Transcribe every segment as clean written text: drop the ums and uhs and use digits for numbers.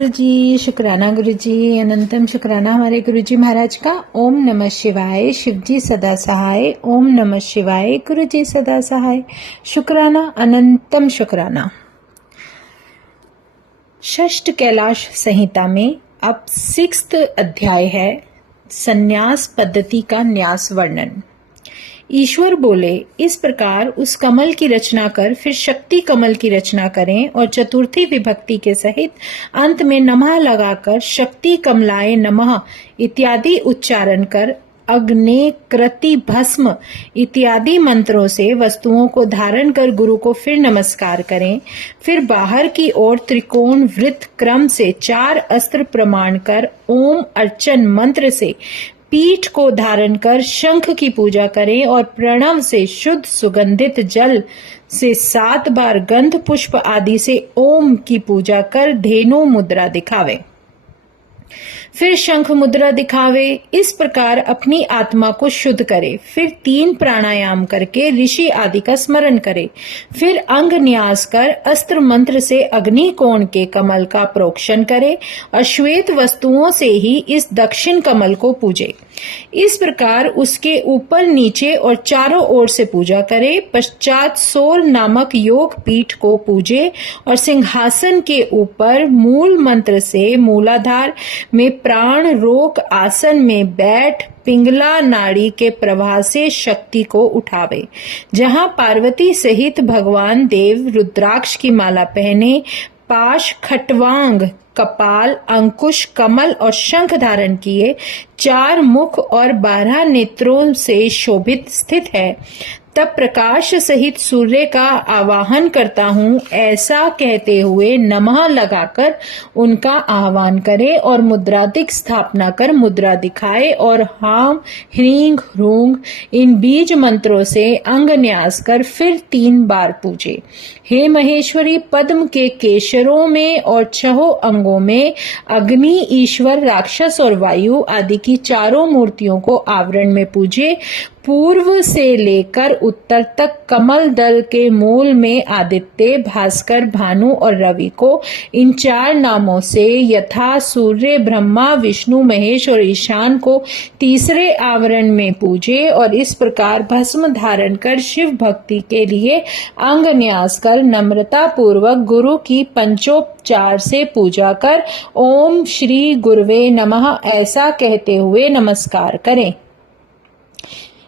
गुरु जी शुक्राना, गुरु जी अनंतम शुक्राना हमारे गुरु जी महाराज का। ओम नमः शिवाय, शिव जी सदा सहाय। ओम नमः शिवाय, गुरु जी सदा सहाय। शुक्राना, अनंतम शुक्राना। षष्ठ कैलाश संहिता में अब 6वां अध्याय है, संन्यास पद्धति का न्यास वर्णन। ईश्वर बोले, इस प्रकार उस कमल की रचना कर फिर शक्ति कमल की रचना करें और चतुर्थी विभक्ति के सहित अंत में नमः लगाकर शक्ति कमलाय नमः इत्यादि उच्चारण कर अग्ने कृति भस्म इत्यादि मंत्रों से वस्तुओं को धारण कर गुरु को फिर नमस्कार करें। फिर बाहर की ओर त्रिकोण वृत्त क्रम से 4 अस्त्र प्रमाण कर ओम अर्चन मंत्र से पीठ को धारण कर शंख की पूजा करें और प्रणव से शुद्ध सुगंधित जल से 7 बार गंध पुष्प आदि से ओम की पूजा कर धेनु मुद्रा दिखावे। फिर शंख मुद्रा दिखावे। इस प्रकार अपनी आत्मा को शुद्ध करे। फिर 3 प्राणायाम करके ऋषि आदि का स्मरण करे। फिर अंग न्यास कर अस्त्र मंत्र से अग्नि कोण के कमल का प्रोक्षण करे और श्वेत वस्तुओं से ही इस दक्षिण कमल को पूजे। इस प्रकार उसके ऊपर नीचे और चारों ओर से पूजा करे। पश्चात सोल नामक योग पीठ को पूजे और सिंहासन के ऊपर मूल मंत्र से मूलाधार में प्राण रोक आसन में बैठ पिंगला नाड़ी के प्रवाह से शक्ति को उठावे। जहां पार्वती सहित भगवान देव रुद्राक्ष की माला पहने, पाश खटवांग कपाल अंकुश कमल और शंख धारण किए, 4 मुख और 12 नेत्रों से शोभित स्थित है, तब प्रकाश सहित सूर्य का आवाहन करता हूँ, ऐसा कहते हुए नमः लगाकर उनका आह्वान करे और मुद्रादिक स्थापना कर मुद्रा दिखाए और हाम ह्रींग ह्रूंग इन बीज मंत्रों से अंग न्यास कर फिर 3 बार पूजे। हे महेश्वरी, पद्म के केशरों में और 6 अंगों में अग्नि, ईश्वर, राक्षस और वायु आदि की 4 मूर्तियों को आवरण में पूजे। पूर्व से लेकर उत्तर तक कमल दल के मूल में आदित्य, भास्कर, भानु और रवि को इन 4 नामों से यथा सूर्य, ब्रह्मा, विष्णु, महेश और ईशान को तीसरे आवरण में पूजे और इस प्रकार भस्म धारण कर शिव भक्ति के लिए अंग न्यास कर नम्रता पूर्वक गुरु की पंचोपचार से पूजा कर ओम श्री गुरुवे नमः ऐसा कहते हुए नमस्कार करें।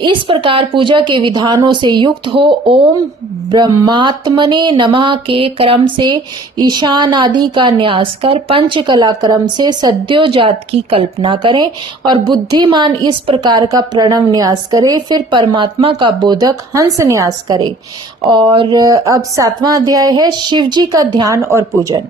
इस प्रकार पूजा के विधानों से युक्त हो ओम ब्रह्मात्मने नमः के क्रम से ईशान आदि का न्यास कर पंचकला क्रम से सद्योजात की कल्पना करें और बुद्धिमान इस प्रकार का प्रणव न्यास करे। फिर परमात्मा का बोधक हंस न्यास करे। और अब 7वां अध्याय है, शिवजी का ध्यान और पूजन।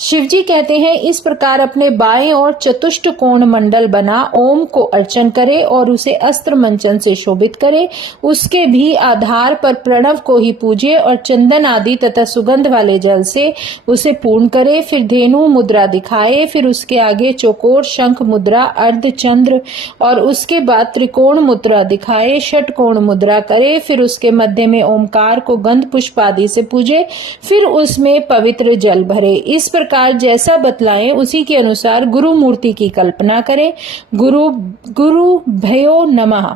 शिवजी कहते हैं, इस प्रकार अपने बाएं और चतुष्ट कोण मंडल बना ओम को अर्चन करे और उसे अस्त्र मंचन से शोभित करे। उसके भी आधार पर प्रणव को ही पूजे और चंदन आदि तथा सुगंध वाले जल से उसे पूर्ण करे। फिर धेनु मुद्रा दिखाए। फिर उसके आगे चौकोर शंख मुद्रा, अर्ध चंद्र और उसके बाद त्रिकोण मुद्रा दिखाए, षटकोण मुद्रा करे। फिर उसके मध्य में ओमकार को गंध पुष्प आदि से पूजे। फिर उसमें पवित्र जल भरे। इस प्रकार जैसा बतलाएं उसी के अनुसार गुरु मूर्ति की कल्पना करें। गुरु भयो नमः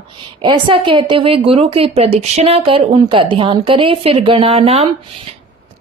ऐसा कहते हुए गुरु की प्रदक्षिणा कर उनका ध्यान करें। फिर गणानाम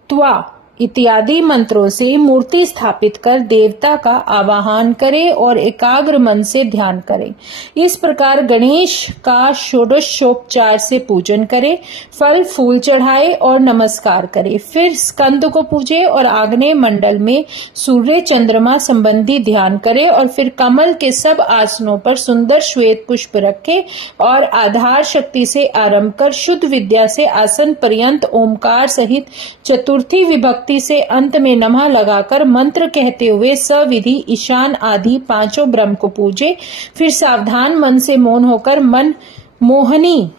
त्वा इत्यादि मंत्रों से मूर्ति स्थापित कर देवता का आवाहन करें और एकाग्र मन से ध्यान करें। इस प्रकार गणेश का षोडशोपचार से पूजन करें, फल फूल चढ़ाए और नमस्कार करें। फिर स्कंद को पूजे और आग्नेय मंडल में सूर्य चंद्रमा संबंधी ध्यान करें और फिर कमल के सब आसनों पर सुंदर श्वेत पुष्प रखे और आधार शक्ति से आरंभ कर शुद्ध विद्या से आसन पर्यंत ओमकार सहित चतुर्थी विभक्ति से अंत में नमः लगाकर मंत्र कहते हुए सविधि ईशान आदि 5 ब्रह्म को पूजे। फिर सावधान मन से मौन होकर मन मोहनी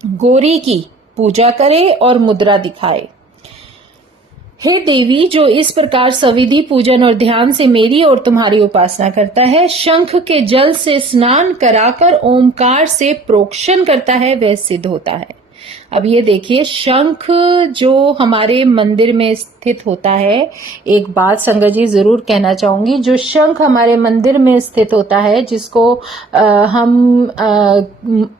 गौरी की पूजा करे और मुद्रा दिखाए। हे देवी, जो इस प्रकार सविधि पूजन और ध्यान से मेरी और तुम्हारी उपासना करता है, शंख के जल से स्नान कराकर ओमकार से प्रोक्षण करता है, वह सिद्ध होता है। अब ये देखिए, शंख जो हमारे मंदिर में स्थित होता है, एक बात संगत जी जरूर कहना चाहूंगी, जो शंख हमारे मंदिर में स्थित होता है, जिसको हम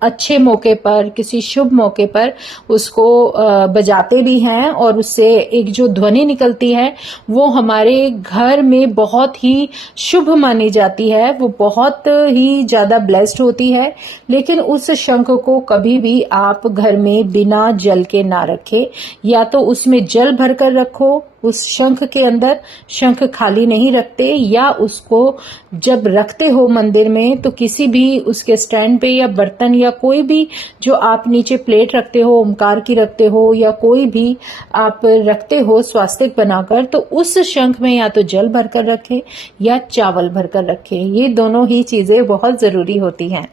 अच्छे मौके पर, किसी शुभ मौके पर उसको बजाते भी हैं और उससे एक जो ध्वनि निकलती है वो हमारे घर में बहुत ही शुभ मानी जाती है, वो बहुत ही ज्यादा ब्लेस्ड होती है। लेकिन उस शंख को कभी भी आप घर में बिना जल के ना रखें, या तो उसमें जल भरकर रखो, उस शंख के अंदर, शंख खाली नहीं रखते, या उसको जब रखते हो मंदिर में तो किसी भी उसके स्टैंड पे या बर्तन या कोई भी जो आप नीचे प्लेट रखते हो, ओमकार की रखते हो या कोई भी आप रखते हो स्वास्तिक बनाकर, तो उस शंख में या तो जल भरकर रखें या चावल भरकर रखें। ये दोनों ही चीजें बहुत जरूरी होती हैं।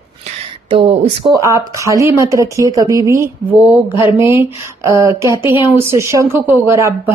तो उसको आप खाली मत रखिए कभी भी। वो घर में कहते हैं उस शंख को अगर आप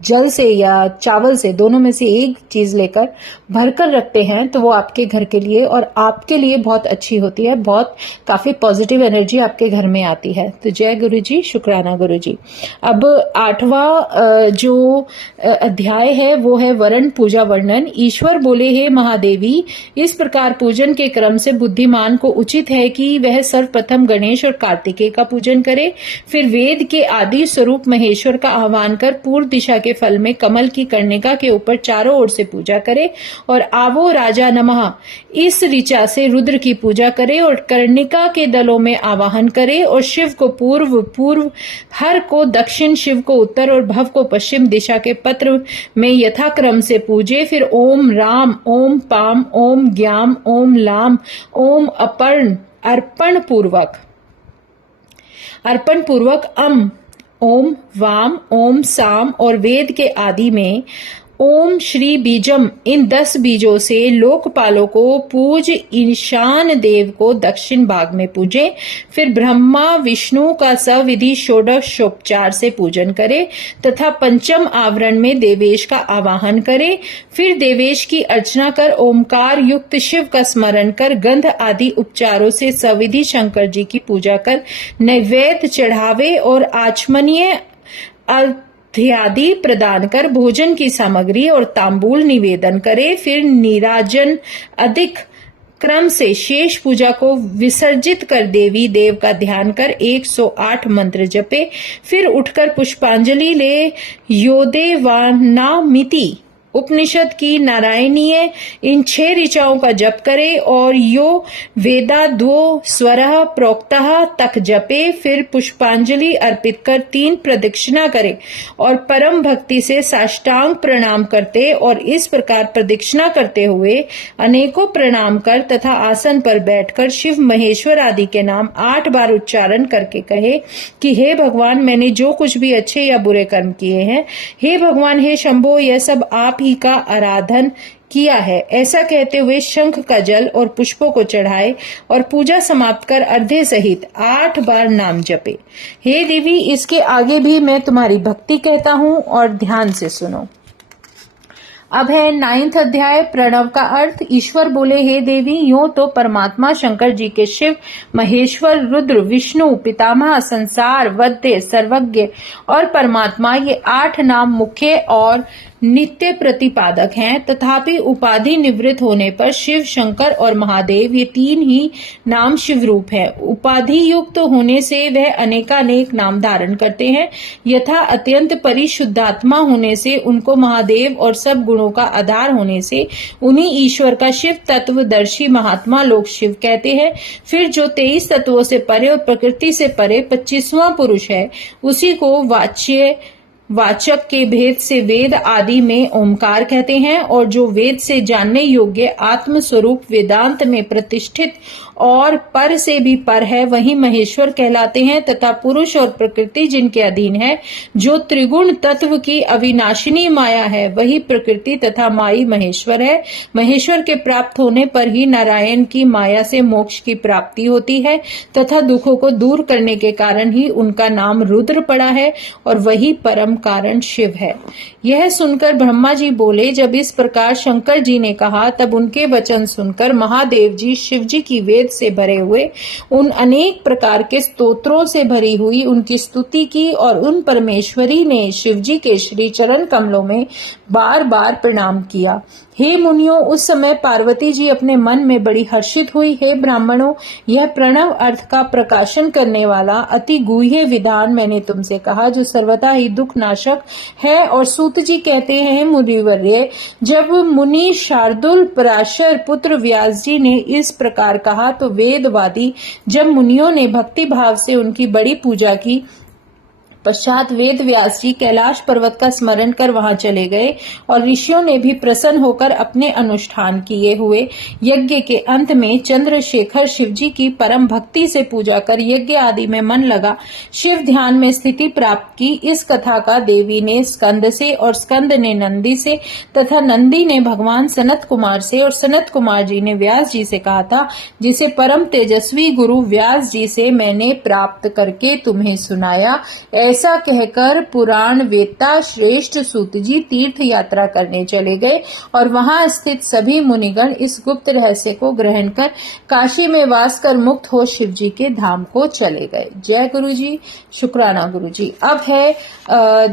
जल से या चावल से, दोनों में से एक चीज लेकर भरकर रखते हैं तो वो आपके घर के लिए और आपके लिए बहुत अच्छी होती है, बहुत काफी पॉजिटिव एनर्जी आपके घर में आती है। तो जय गुरु जी, शुक्राना गुरु जी। अब 8वां जो अध्याय है वो है वरण पूजा वर्णन। ईश्वर बोले, हे महादेवी, इस प्रकार पूजन के क्रम से बुद्धिमान को उचित है कि वह सर्वप्रथम गणेश और कार्तिकेय का पूजन करे, फिर वेद के आदि स्वरूप महेश्वर का आह्वान कर पूर्व दिशा के फल में कमल की कर्णिका के ऊपर चारों ओर से पूजा करे और आवो राजा नमः इस ऋचा से रुद्र की पूजा करे और कर्णिका के दलों में आवाहन करे और शिव को पूर्व, हर को दक्षिण, शिव को उत्तर और भव को पश्चिम दिशा के पत्र में यथाक्रम से पूजे। फिर ओम राम, ओम पाम, ओम ज्ञाम, ओम लाम, ओम अर्पण पूर्वक ओम वाम, ओम साम और वेद के आदि में ओम श्री बीजम, इन 10 बीजों से लोकपालों को पूज, ईशान देव को दक्षिण भाग में पूजे। फिर ब्रह्मा विष्णु का सविधि षोडशोपचार से पूजन करे तथा पंचम आवरण में देवेश का आवाहन करे। फिर देवेश की अर्चना कर ओमकार युक्त शिव का स्मरण कर गंध आदि उपचारों से सविधि शंकर जी की पूजा कर नैवेद्य चढ़ावे और आचमनीय इत्यादि प्रदान कर भोजन की सामग्री और तांबूल निवेदन करे। फिर नीराजन अधिक क्रम से शेष पूजा को विसर्जित कर देवी देव का ध्यान कर 108 मंत्र जपे। फिर उठकर पुष्पांजलि ले योदेवानामिति उपनिषद की नारायणीय इन 6 ऋचाओं का जप करे और यो वेदाद्वो स्वरः प्रोक्तः तक जपे। फिर पुष्पांजलि अर्पित कर 3 प्रदक्षिणा करे और परम भक्ति से साष्टांग प्रणाम करते और इस प्रकार प्रदक्षिणा करते हुए अनेकों प्रणाम कर तथा आसन पर बैठकर शिव महेश्वर आदि के नाम 8 बार उच्चारण करके कहे कि हे भगवान, मैंने जो कुछ भी अच्छे या बुरे कर्म किए हैं, हे भगवान, हे शंभो, यह सब आप ही का आराधन किया है। ऐसा कहते हुए शंख का जल और पुष्पों को चढ़ाए और पूजा समाप्त कर अर्धे सहित 8 बार नाम जपे। हे देवी, इसके आगे भी मैं तुम्हारी भक्ति कहता हूँ और ध्यान से सुनो। अब है 9वां अध्याय, प्रणव का अर्थ। ईश्वर बोले, हे देवी, यूं तो परमात्मा शंकर जी के शिव, महेश्वर, रुद्र, विष्णु, पितामह, संसार, वध्य, सर्वज्ञ और परमात्मा, ये 8 नाम मुख्य और नित्य प्रतिपादक हैं। तथापि उपाधि निवृत्त होने पर शिव, शंकर और महादेव, ये 3 ही नाम शिव रूप है। उपाधि युक्त होने से वह अनेकानेक नाम धारण करते हैं। यथा अत्यंत परिशुद्धात्मा होने से उनको महादेव और सब गुणों का आधार होने से उन्हीं ईश्वर का शिव तत्वदर्शी महात्मा लोग शिव कहते हैं। फिर जो 23 तत्वों से परे और प्रकृति से परे 25वां पुरुष है, उसी को वाचक के भेद से वेद आदि में ओमकार कहते हैं और जो वेद से जानने योग्य आत्म स्वरूप वेदांत में प्रतिष्ठित और पर से भी पर है, वही महेश्वर कहलाते हैं। तथा पुरुष और प्रकृति जिनके अधीन है, जो त्रिगुण तत्व की अविनाशिनी माया है, वही प्रकृति तथा माई महेश्वर है। महेश्वर के प्राप्त होने पर ही नारायण की माया से मोक्ष की प्राप्ति होती है तथा दुखों को दूर करने के कारण ही उनका नाम रुद्र पड़ा है और वही परम कारण शिव है। यह सुनकर ब्रह्मा जी बोले, जब इस प्रकार शंकर जी ने कहा तब उनके वचन सुनकर महादेव जी शिव जी की वेद से भरे हुए उन अनेक प्रकार के स्तोत्रों से भरी हुई उनकी स्तुति की और उन परमेश्वरी ने शिव जी के श्री चरण कमलों में बार बार प्रणाम किया। हे मुनियों, उस समय पार्वती जी अपने मन में बड़ी हर्षित हुई। हे ब्राह्मणों, यह प्रणव अर्थ का प्रकाशन करने वाला अति गुह्य विधान मैंने तुमसे कहा, जो सर्वथा ही दुख नाशक है। और सूत जी कहते हैं, मुनिवर्य, जब मुनि शार्दुल पराशर पुत्र व्यास जी ने इस प्रकार कहा तो वेदवादी जब मुनियों ने भक्ति भाव से उनकी बड़ी पूजा की, पश्चात वेद व्यास जी कैलाश पर्वत का स्मरण कर वहां चले गए और ऋषियों ने भी प्रसन्न होकर अपने अनुष्ठान किए हुए यज्ञ के अंत में चंद्रशेखर शिव जी की परम भक्ति से पूजा कर यज्ञ आदि में मन लगा शिव ध्यान में स्थिति प्राप्त की। इस कथा का देवी ने स्कंद से और स्कंद ने नंदी से तथा नंदी ने भगवान सनत कुमार से और सनत कुमार जी ने व्यास जी से कहा था, जिसे परम तेजस्वी गुरु व्यास जी से मैंने प्राप्त करके तुम्हें सुनाया। ऐसा कहकर पुराण वेत्ता श्रेष्ठ सूत जी तीर्थ यात्रा करने चले गए और वहां स्थित सभी मुनिगण इस गुप्त रहस्य को ग्रहण कर काशी में वास कर मुक्त हो शिव जी के धाम को चले गए। जय गुरु जी, शुक्राना गुरु जी। अब है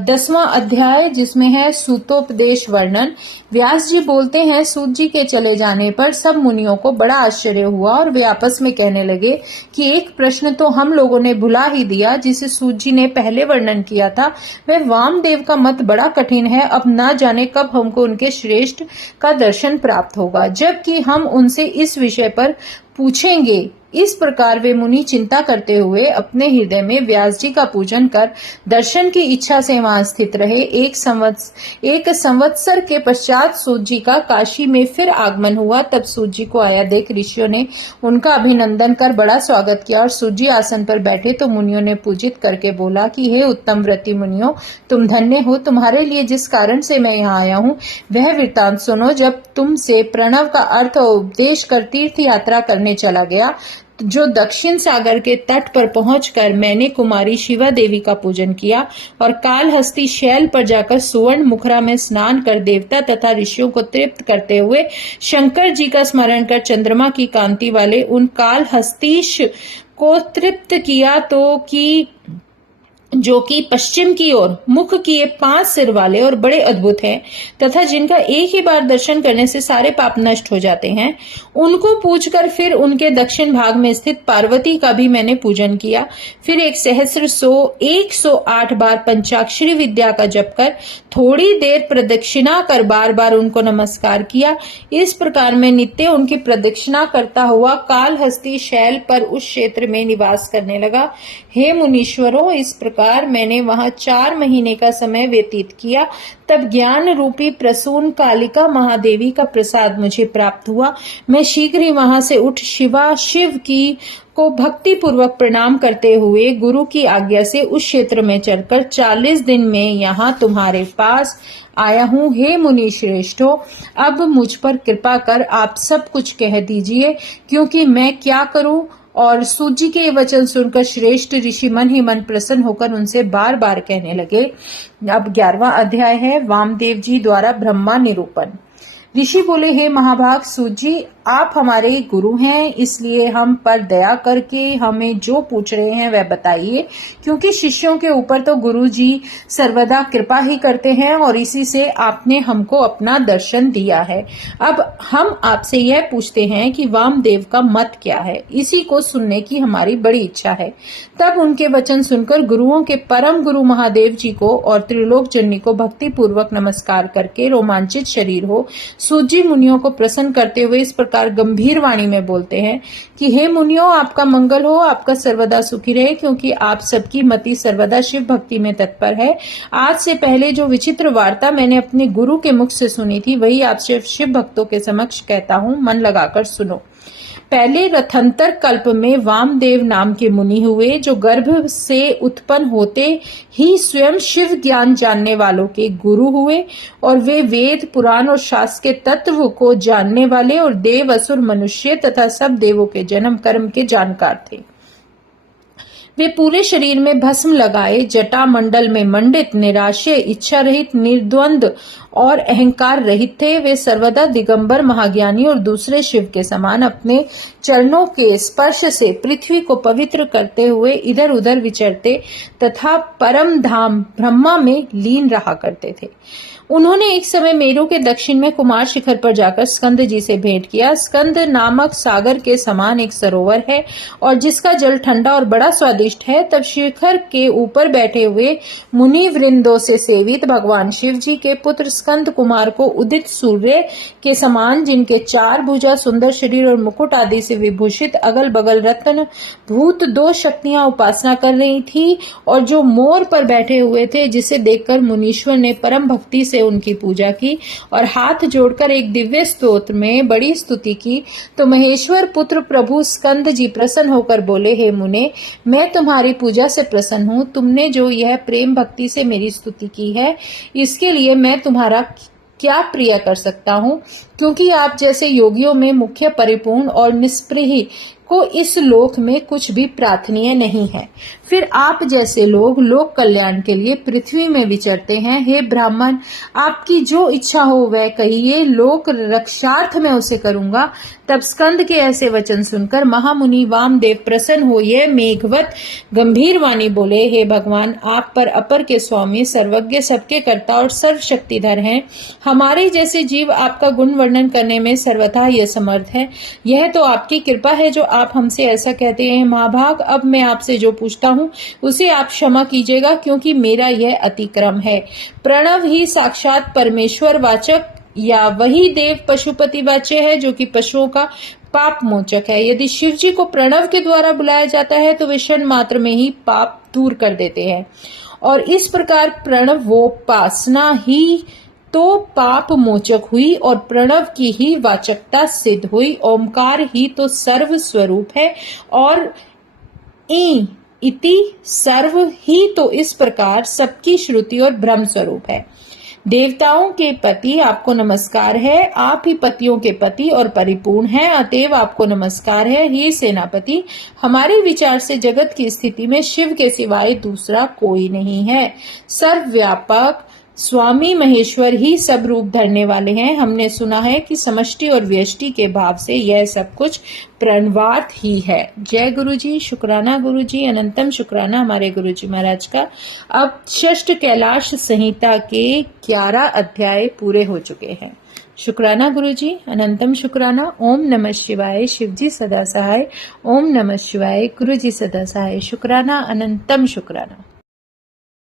10वां अध्याय, जिसमें है सूतोपदेश वर्णन। व्यास जी बोलते हैं, सूत जी के चले जाने पर सब मुनियों को बड़ा आश्चर्य हुआ और वे आपस में कहने लगे कि एक प्रश्न तो हम लोगों ने भुला ही दिया, जिसे सूत जी ने पहले वर्णन किया था। वह वामदेव का मत बड़ा कठिन है, अब ना जाने कब हमको उनके श्रेष्ठ का दर्शन प्राप्त होगा, जबकि हम उनसे इस विषय पर पूछेंगे। इस प्रकार वे मुनि चिंता करते हुए अपने हृदय में व्यास जी का पूजन कर दर्शन की इच्छा से वहां स्थित रहे। एक संवत्सर के पश्चात सूत जी का काशी में फिर आगमन हुआ। तब सूत जी को आया देख ऋषियों ने उनका अभिनंदन कर बड़ा स्वागत किया और सूत जी आसन पर बैठे तो मुनियों ने पूजित करके बोला कि हे उत्तम व्रती मुनियों, तुम धन्य हो। तुम्हारे लिए जिस कारण से मैं यहाँ आया हूँ वह वृत्तांत सुनो। जब तुमसे प्रणव का अर्थ उपदेश कर तीर्थ यात्रा करने चला गया, जो दक्षिण सागर के तट पर पहुंचकर मैंने कुमारी शिवा देवी का पूजन किया और कालहस्ती शैल पर जाकर सुवर्ण मुखरा में स्नान कर देवता तथा ऋषियों को तृप्त करते हुए शंकर जी का स्मरण कर चंद्रमा की कांति वाले उन कालहस्तीश को तृप्त किया, जो कि पश्चिम की ओर मुख किए 5 सिर वाले और बड़े अद्भुत हैं तथा जिनका एक ही बार दर्शन करने से सारे पाप नष्ट हो जाते हैं, उनको पूजकर फिर उनके दक्षिण भाग में स्थित पार्वती का भी मैंने पूजन किया। फिर 108 बार पंचाक्षरी विद्या का जप कर थोड़ी देर प्रदक्षिणा कर बार बार उनको नमस्कार किया। इस प्रकार मैं नित्य उनकी प्रदक्षिणा करता हुआ कालहस्ती शैल पर उस क्षेत्र में निवास करने लगा। हे मुनीश्वरों, इस प्रकार मैंने वहां 4 महीने का समय व्यतीत किया। तब ज्ञान रूपी प्रसून कालिका महादेवी का प्रसाद मुझे प्राप्त हुआ। मैं शीघ्र ही वहां से उठ शिव को भक्ति पूर्वक प्रणाम करते हुए गुरु की आज्ञा से उस क्षेत्र में चलकर 40 दिन में यहाँ तुम्हारे पास आया हूँ। हे मुनि श्रेष्ठो, अब मुझ पर कृपा कर आप सब कुछ कह दीजिए, क्योंकि मैं क्या करूं। और सूत जी के वचन सुनकर श्रेष्ठ ऋषि मन ही मन प्रसन्न होकर उनसे बार बार कहने लगे। अब 11वां अध्याय है, वामदेव जी द्वारा ब्रह्मा निरूपण। ऋषि बोले, हे महाभाग सूत जी, आप हमारे गुरु हैं, इसलिए हम पर दया करके हमें जो पूछ रहे हैं वह बताइए, क्योंकि शिष्यों के ऊपर तो गुरु जी सर्वदा कृपा ही करते हैं और इसी से आपने हमको अपना दर्शन दिया है। अब हम आपसे यह पूछते हैं कि वामदेव का मत क्या है, इसी को सुनने की हमारी बड़ी इच्छा है। तब उनके वचन सुनकर गुरुओं के परम गुरु महादेव जी को और त्रिलोक जननी को भक्ति पूर्वक नमस्कार करके रोमांचित शरीर हो सूत जी मुनियों को प्रसन्न करते हुए इस प्रकार गंभीर वाणी में बोलते हैं कि हे मुनियों, आपका मंगल हो, आपका सर्वदा सुखी रहे, क्योंकि आप सबकी मति सर्वदा शिव भक्ति में तत्पर है। आज से पहले जो विचित्र वार्ता मैंने अपने गुरु के मुख से सुनी थी वही आप शिव भक्तों के समक्ष कहता हूँ, मन लगाकर सुनो। पहले रथंतर कल्प में वामदेव नाम के मुनि हुए, जो गर्भ से उत्पन्न होते ही स्वयं शिव ज्ञान जानने वालों के गुरु हुए और वे वेद पुराण और शास्त्र के तत्व को जानने वाले और देव असुर मनुष्य तथा सब देवों के जन्म कर्म के जानकार थे। वे पूरे शरीर में भस्म लगाए, जटा मंडल में मंडित, निराशय, इच्छा रहित, निर्द्वंद और अहंकार रहित थे। वे सर्वदा दिगंबर, महाज्ञानी और दूसरे शिव के समान अपने चरणों के स्पर्श से पृथ्वी को पवित्र करते हुए इधर उधर विचरते तथा परम धाम ब्रह्मा में लीन रहा करते थे। उन्होंने एक समय मेरू के दक्षिण में कुमार शिखर पर जाकर स्कंद जी से भेंट किया। स्कंद नामक सागर के समान एक सरोवर है और जिसका जल ठंडा और बड़ा स्वादिष्ट है। तब शिखर के ऊपर बैठे हुए मुनि वृंदों से सेवित भगवान शिव जी के पुत्र स्कंद कुमार को उदित सूर्य के समान, जिनके 4 भुजा, सुंदर शरीर और मुकुट आदि से विभूषित, अगल बगल रत्न भूत 2 शक्तियां उपासना कर रही थी और जो मोर पर बैठे हुए थे, जिसे देखकर मुनीश्वर ने परम भक्ति से उनकी पूजा की और हाथ जोड़कर एक दिव्य स्तोत्र में बड़ी स्तुति की। तो महेश्वर पुत्र प्रभु स्कंद जी प्रसन्न होकर बोले, हे मुने, मैं तुम्हारी पूजा से प्रसन्न हूँ। तुमने जो यह प्रेम भक्ति से मेरी स्तुति की है, इसके लिए मैं तुम्हारा क्या प्रिय कर सकता हूँ, क्योंकि आप जैसे योगियों में मुख्य, परिपूर्ण और निष्पृही को इस लोक में कुछ भी प्रार्थनीय नहीं है। फिर आप जैसे लोग लोक कल्याण के लिए पृथ्वी में विचरते हैं। हे ब्राह्मण, आपकी जो इच्छा हो वह कहिए, लोक रक्षार्थ में उसे करूंगा। तब स्कंद के ऐसे वचन सुनकर महामुनि वामदेव प्रसन्न हो यह मेघवत गंभीर वाणी बोले, हे भगवान, आप पर अपर के स्वामी, सर्वज्ञ, सबके कर्ता और सर्वशक्तिधर हैं। हमारे जैसे जीव आपका गुण वर्णन करने में सर्वथा यह समर्थ है। यह तो आपकी कृपा है जो आप हमसे ऐसा कहते हैं। महाभाग, अब मैं आपसे जो पूछता हूँ उसे आप क्षमा कीजिएगा, क्योंकि मेरा यह अतिक्रम है। प्रणव ही साक्षात परमेश्वर वाचक या वही देव पशुपति वाच्य है, जो कि पशुओं का पाप मोचक है। यदि शिव जी को प्रणव के द्वारा बुलाया जाता है तो वे क्षण मात्र में ही पाप दूर कर देते हैं, और इस प्रकार प्रणवोपासना ही तो पाप मोचक हुई और प्रणव की ही वाचकता सिद्ध हुई। ओमकार ही तो सर्व स्वरूप है और इति सर्व ही तो इस प्रकार सबकी श्रुति और ब्रह्म स्वरूप है। देवताओं के पति आपको नमस्कार है। आप ही पतियों के पति और परिपूर्ण हैं, अतएव आपको नमस्कार है। हे सेनापति, हमारे विचार से जगत की स्थिति में शिव के सिवाय दूसरा कोई नहीं है। सर्वव्यापक स्वामी महेश्वर ही सब रूप धरने वाले हैं। हमने सुना है कि समष्टि और व्यष्टि के भाव से यह सब कुछ प्रणवार्थ ही है। जय गुरु जी, शुक्राना गुरु जी, अनंतम शुक्राना हमारे गुरु जी महाराज का। अब षष्ठ कैलाश संहिता के 11 अध्याय पूरे हो चुके हैं। शुक्राना गुरु जी, अनंतम शुक्राना। ओम नमः शिवाय। शिव जी सदा सहाय। ओम नमः शिवाय। गुरु जी सदा सहाय। शुक्राना, अनंतम शुक्राना।